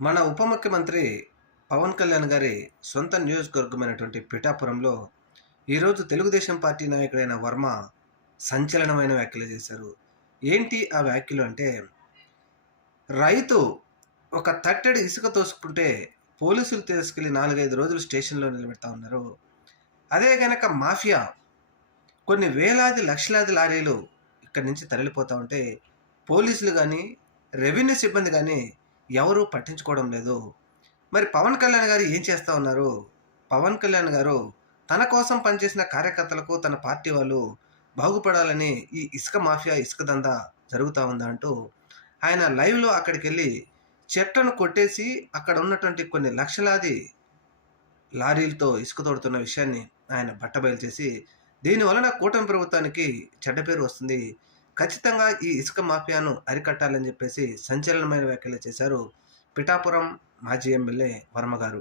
మన ఉప ముఖ్యమంత్రి పవన్ కళ్యాణ్ గారి సొంత నియోజకవర్గమైనటువంటి పిఠాపురంలో ఈరోజు తెలుగుదేశం పార్టీ నాయకుడైన వర్మ సంచలనమైన వ్యాఖ్యలు చేశారు. ఏంటి ఆ వ్యాఖ్యలు అంటే, రైతు ఒక తట్టెడు ఇసుక తోసుకుంటే పోలీసులు తీసుకెళ్లి 4-5 రోజులు స్టేషన్‌లో నిలబెడతా ఉన్నారు. అదే గనక మాఫియా కొన్ని వేలాది లక్షలాది లారీలు ఇక్కడి నుంచి తరలిపోతా ఉంటే పోలీసులు గానీ, రెవెన్యూ సిబ్బంది గానీ ఎవరూ పట్టించుకోవడం లేదు. మరి పవన్ కళ్యాణ్ గారు ఏం చేస్తా ఉన్నారు? పవన్ కళ్యాణ్ గారు తన కోసం పనిచేసిన కార్యకర్తలకు, తన పార్టీ వాళ్ళు బాగుపడాలని ఈ ఇసుక మాఫియా, ఇసుక దందా జరుగుతా ఉందా అంటూ ఆయన లైవ్‌లో అక్కడికెళ్ళి చెట్లను కొట్టేసి అక్కడ ఉన్నటువంటి కొన్ని లక్షలాది లారీలతో ఇసుక తోడుతున్న విషయాన్ని ఆయన బట్టబయలు చేసి, దీని వలన కూటమి ప్రభుత్వానికి చెడ్డ పేరు వస్తుంది. ఖచ్చితంగా ఈ ఇసుక మాఫియాను అరికట్టాలని చెప్పేసి సంచలనమైన వ్యాఖ్యలు చేశారు పిఠాపురం మాజీ ఎమ్మెల్యే వర్మ గారు.